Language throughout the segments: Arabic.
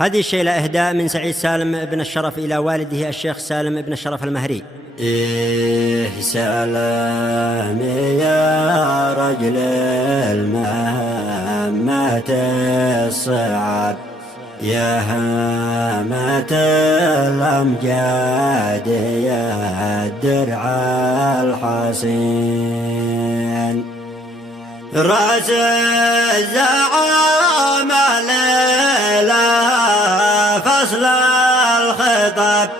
هذه الشيلة إهداء من سعيد سالم بن الشرف إلى والده الشيخ سالم بن الشرف المهري. سلام يا رجل المهمة الصعاب، يا هامة الأمجاد، يا الدرع الحصين، رأس الزعامة ليلة فصل الخطاب،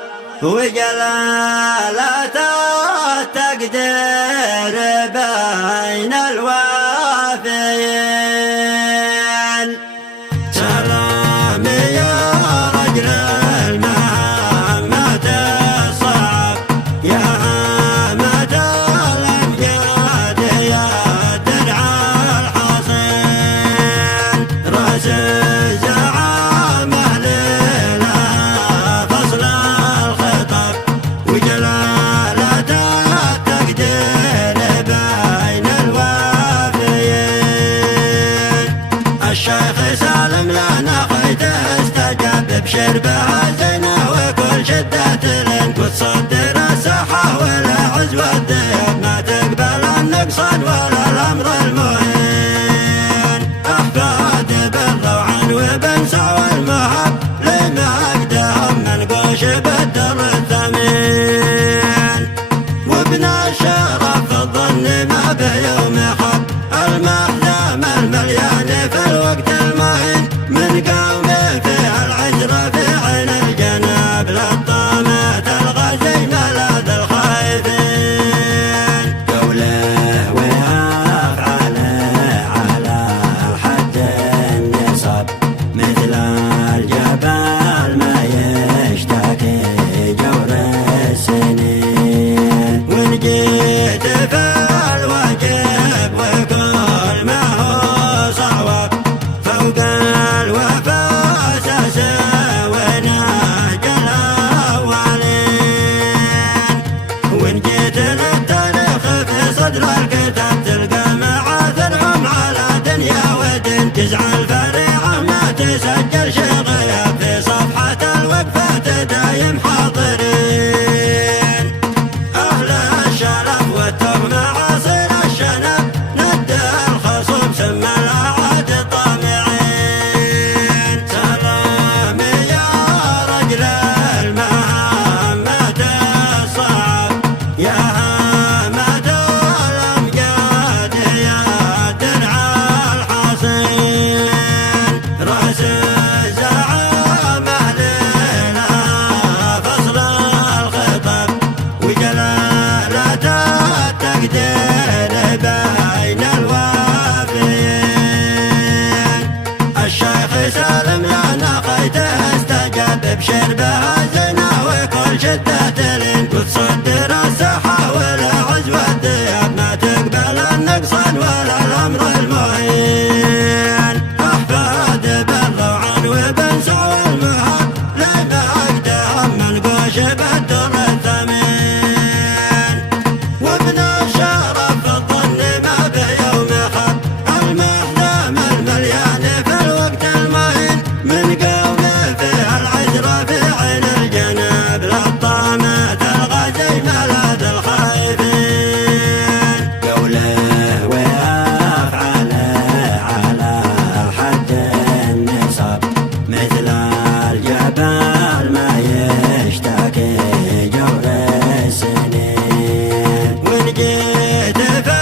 وجلالة التقدير بين الوافيين. سلام يا رجل المهمة الصعاب، يا هامة الأمجاد، يا الدرع الحصين، رأس الزعامة ليلة فصل الخطاب، وجلالة التقدير بين الوافيين. الشيخ سالم لنا خيته استجاب بشربه الزينة، وكل شدة الانقذ صدر الساحة، ولا عزوة الدياب ما تقبل النقصان ولا الأمر المهين. أحفاد بالروعان وبن سعوى المهاب، لمجدهم منقوش بالدر الثمين، وابن الشرف في الظن ما به يوم حب، المحزام المليان في الوقت المهين، من قومه فيها العجرة في عين الجناب، للطامة الغزي ملاذ الخايفين. قوله وأفعاله على الحد النصاب، مثل الجبال ما يشتكي جور السنين، وإن جيت في الواجب وكل ما هو صواب، فوق الوفاء ونهج الأولين. وإن جيت للتاريخ في صدر الكتاب، تلقى معاثرهم على دنيا ودين، تزعل فريعة ما تسجل شغياب، في صفحة الوقفات دايم حاضرين. أهل الشرف والتوب معاصر الشنب، ند الخصوم سمى الأعاد طامعين. سلام يا رجل المهمة الصعاب، يا هامة الأمجاد، يا الدرع الحصين، رأس الزعامة ليلة فصل الخطاب، وجلالة التقدير بين الوافيين. الشيخ سالم لنا خيته استجاب بشربه الزينة، وكل شدة الانقذ صدر الساحة، ولا عزوة الدياب ما تقبل النقصان ولا الأمر المهين. أحفاد بالروعان وبن سعوى المهاب، لمجدهم منقوش بالدر الثمين، وابن الشرف في الظن ما به يوم خاب، المحزام المليان في الوقت المهين، من قومه فيها العجرة في عين الجناب، للطامة الغزي ملاذ الخايفين. قوله وأفعاله على الحد النصاب، مثل الجبال ما يشتكي جور السنين، وإن جيت في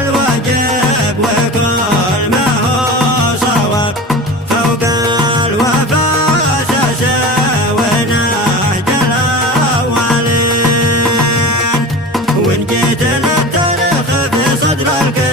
الواجب وكل ما هو صواب، فوق الوفاء ونهج الأولين. وإن جيت للتاريخ في صدر الكتاب،